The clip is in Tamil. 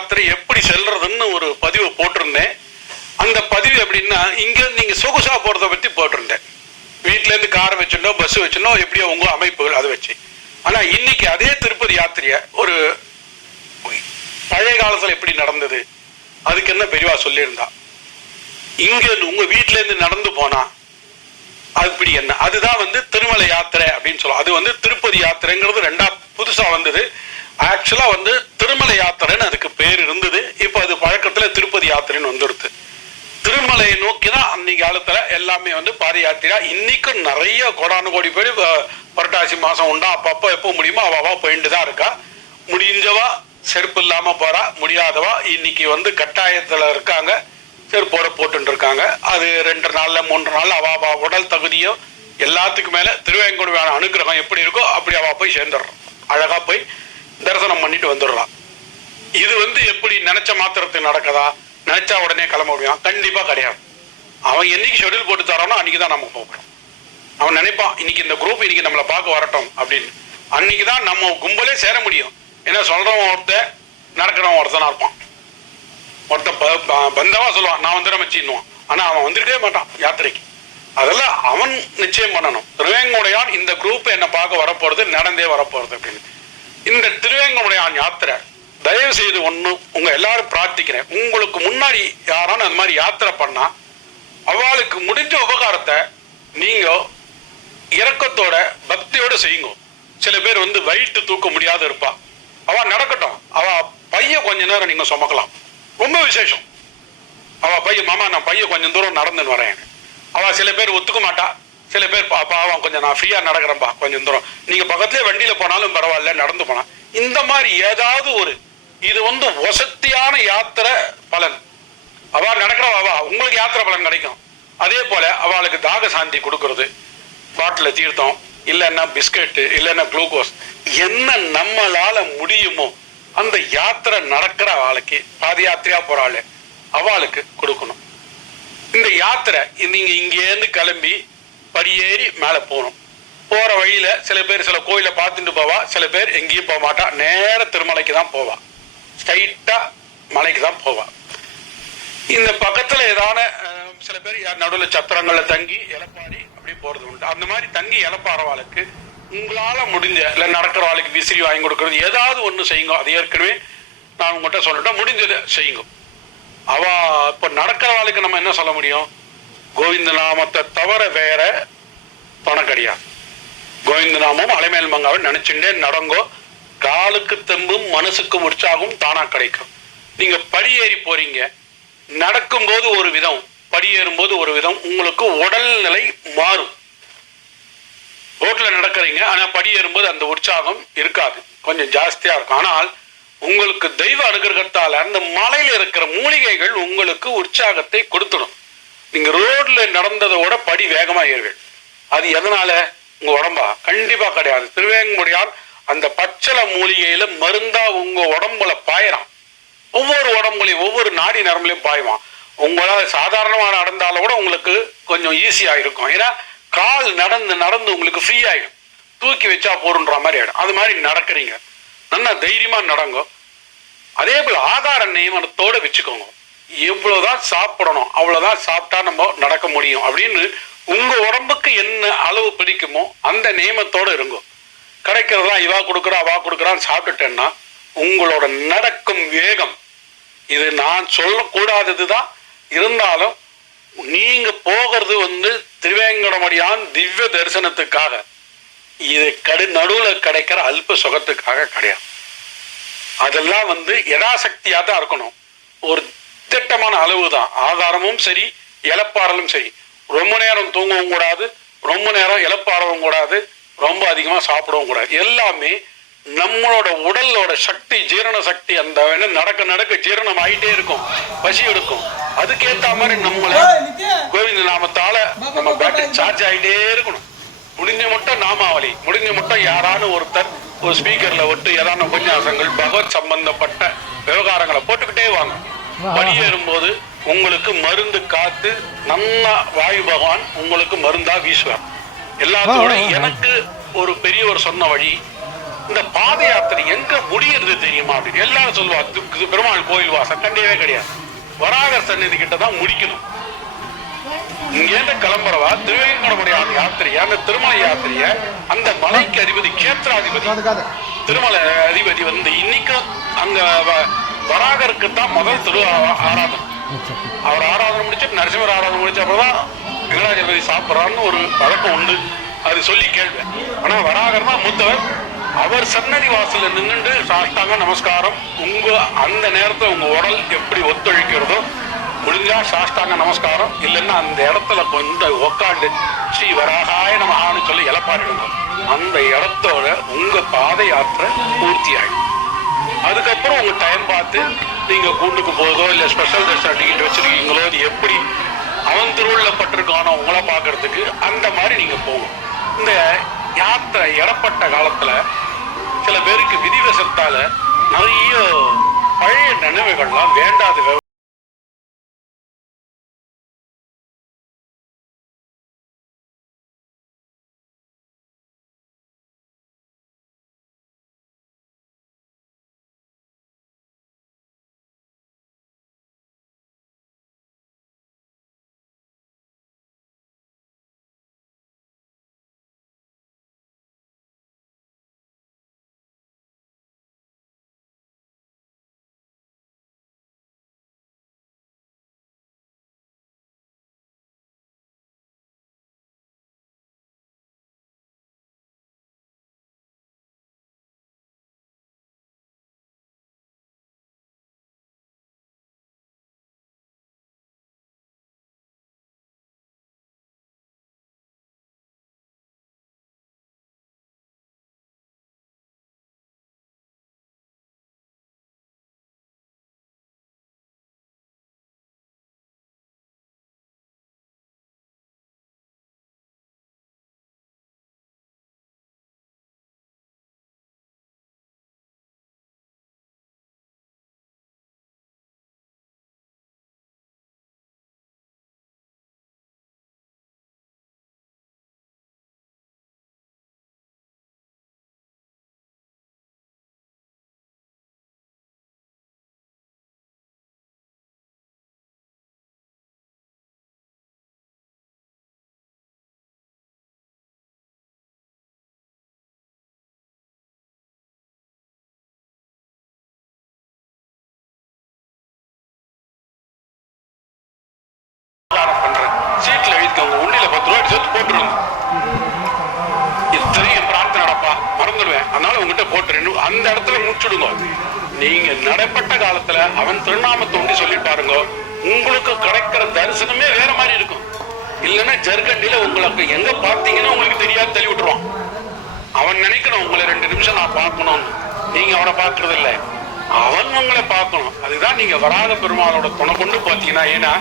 யாத்திரை எப்படி செல்றதுன்னு ஒரு பதிவு போட்டிருந்தேன். அந்த பதிவு எப்படின்னா, இங்க நீங்க சொகுசா போறதை பத்தி போட்டிருந்தேன். வீட்டுல இருந்து காரை வச்சுட்டோம், பஸ் வச்சுட்டோம், எப்படியோ உங்க அமைப்புகள் அதை வச்சு. ஆனா இன்னைக்கு அதே திருப்பதி யாத்திரைய ஒரு பழைய காலத்துல எப்படி நடந்தது, அதுக்கு என்ன பெரியவா சொல்லியிருந்தா, இங்க உங்க வீட்டுல இருந்து நடந்து போனா அப்படி என்ன, அதுதான் திருமலை யாத்திரை அப்படின்னு சொல்லுவோம். அது திருப்பதி யாத்திரைங்கிறது ரெண்டா புதுசா வந்தது. ஆக்சுவலா திருமலை யாத்திரைன்னு அதுக்கு பேர் இருந்தது. இப்ப அது பழக்கத்துல திருப்பதி யாத்திரைன்னு வந்துருது. திருமலையை நோக்கிதான் அன்னைக்கு காலத்துல எல்லாமே பாத யாத்திரா. இன்னைக்கும் நிறைய கோடானு கோடி பேர் புரட்டாசி மாசம் உண்டா, அப்பப்ப எப்போ முடியுமோ அவ போயிட்டு தான் இருக்கா. முடிஞ்சவா செருப்பு இல்லாம போறா, முடியாதவா இன்னைக்கு கட்டாயத்துல இருக்காங்க, செருப்போட போட்டு இருக்காங்க. அது 2 நாள்ல 3 நாள்ல அவ உடல் தகுதியோ எல்லாத்துக்கும் மேல திருவேங்கடமான அனுகிரகம் எப்படி இருக்கோ அப்படி அவ போய் சேர்ந்துடுறான். அழகா போய் தரிசனம் பண்ணிட்டு வந்துடுறான். இது எப்படி நினைச்ச மாத்திரத்துக்கு நடக்குதா, நினைச்சா உடனே கிளம்ப முடியும்? கண்டிப்பா கிடையாது. அவன் என்னைக்கு ஷெட்யூல் போட்டு தரானோ அன்னைக்குதான் நம்ம போகணும். அவன் நினைப்பான் இன்னைக்கு இந்த குரூப் இன்னைக்கு நம்மளை பார்க்க வரட்டும் அப்படின்னு. அன்னைக்குதான் நம்ம கும்பலே சேர முடியும். ஏன்னா சொல்றவன் ஒருத்தன், நடக்கிறவன் ஒருத்தனா இருப்பான். ஒருத்தன் பந்தவா சொல்லுவான் நான் வந்துடுவேன், ஆனா அவன் வந்திருக்கவே மாட்டான் யாத்திரைக்கு. அதெல்லாம் அவன் நிச்சயம் பண்ணணும். திருவேங்கடையான் இந்த குரூப் என்ன பார்க்க வரப்போறது, நடந்தே வரப்போறது அப்படின்னு. இந்த திருவேங்கடையான் யாத்திரை தயவு செய்து உங்க எல்லாரும் பிரார்த்திக்கிறேன், உங்களுக்கு முன்னாடி யாரான அந்த மாதிரி யாத்திரை பண்ணா அவளுக்கு முடிஞ்ச உபகாரத்தை நீங்க இரக்கத்தோட பக்தியோட செய்யுங்க. சில பேர் வயிற்று தூக்க முடியாத இருப்பா, அவ நடக்கட்டும், அவ பைய கொஞ்ச நேரம் நீங்க சுமக்கலாம், ரொம்ப விசேஷம். அவ பைய மாமா நான் பைய கொஞ்சம் தூரம் நடந்துன்னு வரேன். அவ சில பேர் ஒத்துக்க மாட்டா, சில பேர் அவன் கொஞ்சம் நான் ஃப்ரீயா நடக்கிறேன்பா கொஞ்சம் தூரம், நீங்க பக்கத்துலேயே வண்டியில போனாலும் பரவாயில்ல நடந்து போனா. இந்த மாதிரி ஏதாவது ஒரு இது வசத்தியான யாத்திரை பலன். அவ நடக்கிறவா உங்களுக்கு யாத்திரை பலன் கிடைக்கும். அதே போல அவளுக்கு தாக சாந்தி கொடுக்கறது, பாட்டில தீர்த்தம், இல்லைன்னா பிஸ்கட், இல்லைன்னா குளுக்கோஸ், என்ன நம்மளால முடியுமோ அந்த யாத்திரை நடக்கிற அவளுக்கு பாத யாத்திரையா போறாள் அவளுக்கு கொடுக்கணும். இந்த யாத்திரை நீங்க இங்கேருந்து கிளம்பி படியேறி மேல போகணும். போற வழியில சில பேர் சில கோயிலை பார்த்துட்டு போவா, சில பேர் எங்கேயும் போக மாட்டா, நேர திருமலைக்கு தான் போவா, ஸ்ட்ரைட்டா மலைக்கு தான் போவா. இந்த பக்கத்துல ஏதான சில பேர் நடுவில் சத்திரங்கள்ல தங்கி இலப்பாரி அப்படி போறது உண்டு. அந்த மாதிரி தங்கி இலப்பாறவாளுக்கு உங்களால முடிஞ்ச இல்ல நடக்கிறவாளுக்கு விசிறி வாங்கி கொடுக்கறது ஏதாவது ஒண்ணு செய்யுங்க. அது ஏற்கனவே நான் உங்ககிட்ட சொல்லிட்டேன், முடிஞ்சதை செய்யுங்க. அவ இப்ப நடக்கிறவாளுக்கு நம்ம என்ன சொல்ல முடியும், கோவிந்த நாமத்தை தவிர வேற துணை கிடையாது. கோவிந்த நாமம் அலைமேல் மங்காவை நினைச்சுட்டே நடங்கோ, காலுக்கு தெம்பும் மனசுக்கும் உற்சாகம் தானா கிடைக்கும். நீங்க படியேறி போறீங்க, நடக்கும் போது ஒரு விதம், படியேறும் போது ஒரு விதம், உங்களுக்கு உடல்நிலை மாறும். ரோட்ல நடக்கிறீங்க, ஆனா படியேறும் போது அந்த உற்சாகம் இருக்காது, கொஞ்சம் ஜாஸ்தியா இருக்கும். ஆனால் உங்களுக்கு தெய்வ அனுகிரகத்தால அந்த மலையில இருக்கிற மூலிகைகள் உங்களுக்கு உற்சாகத்தை கொடுத்துடும். நீங்க ரோட்ல நடந்ததோட படி வேகமா ஏறுகள். அது எதனால? உங்க உடம்பா? கண்டிப்பா கிடையாது. திருவேங்கடையான் அந்த பச்சளை மூலிகையில மருந்தா உங்க உடம்புல பாயிறான். ஒவ்வொரு உடம்புலையும் ஒவ்வொரு நாடி நரம்புலையும் பாய்வான். உங்களால சாதாரணமா நடந்தாலும் கூட உங்களுக்கு கொஞ்சம் ஈஸியா இருக்கும். ஏன்னா கால் நடந்து நடந்து உங்களுக்கு ஃப்ரீ ஆயிடும், தூக்கி வச்சா போருன்ற மாதிரி ஆயிடும். அது மாதிரி நடக்கிறீங்க, நல்லா தைரியமா நடங்க. அதே போல ஆதார நியமனத்தோட வச்சுக்கோங்க. எவ்வளவுதான் சாப்பிடணும் அவ்வளவுதான் சாப்பிட்டா நம்ம நடக்க முடியும் அப்படின்னு உங்க உடம்புக்கு என்ன அளவு பிடிக்குமோ அந்த நியமத்தோட இருங்க. கிடைக்கிறதெல்லாம் இவா கொடுக்குறா அவா கொடுக்குறான்னு சாப்பிட்டுட்டேன்னா உங்களோட நடக்கும் வேகம், இது நான் சொல்லக்கூடாததுதான், இருந்தாலும் நீங்க போகிறது திருவேங்கடமடியான் திவ்ய தரிசனத்துக்காக, இது நடுவில் கிடைக்கிற அல்ப சுகத்துக்காக கிடையாது. அதெல்லாம் யதாசக்தியா தான் இருக்கணும். ஒரு திட்டமான அளவு தான். ஆதாரமும் சரி இழப்பாறலும் சரி. ரொம்ப நேரம் தூங்கவும் கூடாது, ரொம்ப நேரம் இழப்பாறவும் கூடாது, ரொம்ப அதிகமா சாப்பிடவும் கூடாது. எல்லாமே நம்மளோட உடலோட சக்தி, ஜீரண சக்தி, அந்த நடக்க நடக்க ஜீரணம் ஆயிட்டே இருக்கும், பசி எடுக்கும். அதுக்கேற்ற மாதிரி நம்மள கோவிந்த நாமத்தால நம்ம பேட்டரி சார்ஜ் ஆயிட்டே இருக்கணும். முடிஞ்ச மட்டும் நாமாவளி, முடிஞ்ச மட்டும் யாரான ஒருத்தர் ஒரு ஸ்பீக்கர்ல விட்டு ஏதான உபன்யாசங்கள் பகவத் சம்பந்தப்பட்ட விவகாரங்களை போட்டுக்கிட்டே வாங்க. படியேறும் போது உங்களுக்கு மருந்து காத்து நல்லா வாயு பகவான் உங்களுக்கு மருந்தா வீசுவார். எல்லாத்தோட எனக்கு ஒரு பெரியவர் சொன்ன வழி, இந்த பாத யாத்திரை எங்க முடியறது தெரியுமா அப்படின்னு எல்லாரும் சொல்லுவா. பெருமாள் கோயில் வாசல் கண்டியவே கிடையாது. வராகர் சந்நிதி கிட்ட தான் முடிக்கணும். இங்கேருந்து கிளம்புறவா திருவேங்கடமுடைய யாத்திரைய, அந்த திருமலை யாத்திரைய அந்த மலைக்கு அதிபதி கேத்திராதிபதி திருமலை அதிபதி வந்து இன்னைக்கும் அங்க வராகருக்கு தான் முதல் திரு ஆராதனை. அவர் ஆராதனை முடிச்சு நரசிம்மர் ஆராதனை முடிச்ச அப்புறம்தான் வெங்கடாஜலபதி சாப்பிட்றான்னு ஒரு பழக்கம் உண்டு. அது சொல்லி கேள்வி. ஆனா வராகர் தான் மூத்தவர். அவர் சன்னதி வாசல்ல நின்றுட்டு சாஷ்டாங்க நமஸ்காரம். உங்க அந்த நேரத்துல உங்க உடல் எப்படி ஒத்துழைக்கிறதோ முடிஞ்சா சாஷ்டாங்க நமஸ்காரம், இல்லைன்னா அந்த இடத்துல கொஞ்சம் உக்காண்டு ஸ்ரீ வராகாய நமஹான்னு சொல்லி இலப்பாடிடணும். அந்த இடத்தோட உங்க பாத யாத்திரை பூர்த்தி ஆயிடும். அதுக்கப்புறம் உங்க டைம் பார்த்து நீங்க கூண்டுக்கு போதோ இல்ல ஸ்பெஷல் தர்ஷன டிக்கெட் வச்சிருக்கீங்களோ, அது எப்படி அவன் திருவுள்ளப்பட்டிருக்கானோ உங்களை பாக்குறதுக்கு அந்த மாதிரி நீங்க போகணும். இந்த யாத்திரை இடப்பட்ட காலத்துல சில பேருக்கு விதிவசத்தால நிறைய பழைய நினைவுகள்லாம் வேண்டாத சீட்ல எழுதிக்கோங்க. உண்டியில 10 ரூபாய் சேர்த்து போட்டுருங்க. இத்தனையும் பிரார்த்தனை நடப்பா மறந்துடுவேன், அதனால உங்ககிட்ட போட்டுரு. அந்த இடத்துல முடிச்சுடுங்க. நீங்க நடைப்பட்ட காலத்துல அவன் திருநாமத்தை உண்டி சொல்லி பாருங்க. உங்களுக்கு கிடைக்கிற தரிசனமே வேற மாதிரி இருக்கும். இல்லைன்னா ஜர்கண்டில உங்களுக்கு எங்க பார்த்தீங்கன்னா உங்களுக்கு தெரியாது தள்ளி விட்டுருவான். அவன் நினைக்கணும் உங்களை 2 நிமிஷம் நான் பார்க்கணும். நீங்க அவனை பார்க்கறது இல்லை, அவன் உங்களை பார்க்கணும். அதுதான் நீங்க வராக பெருமாளோட துணை கொண்டு பார்த்தீங்கன்னா. ஏன்னா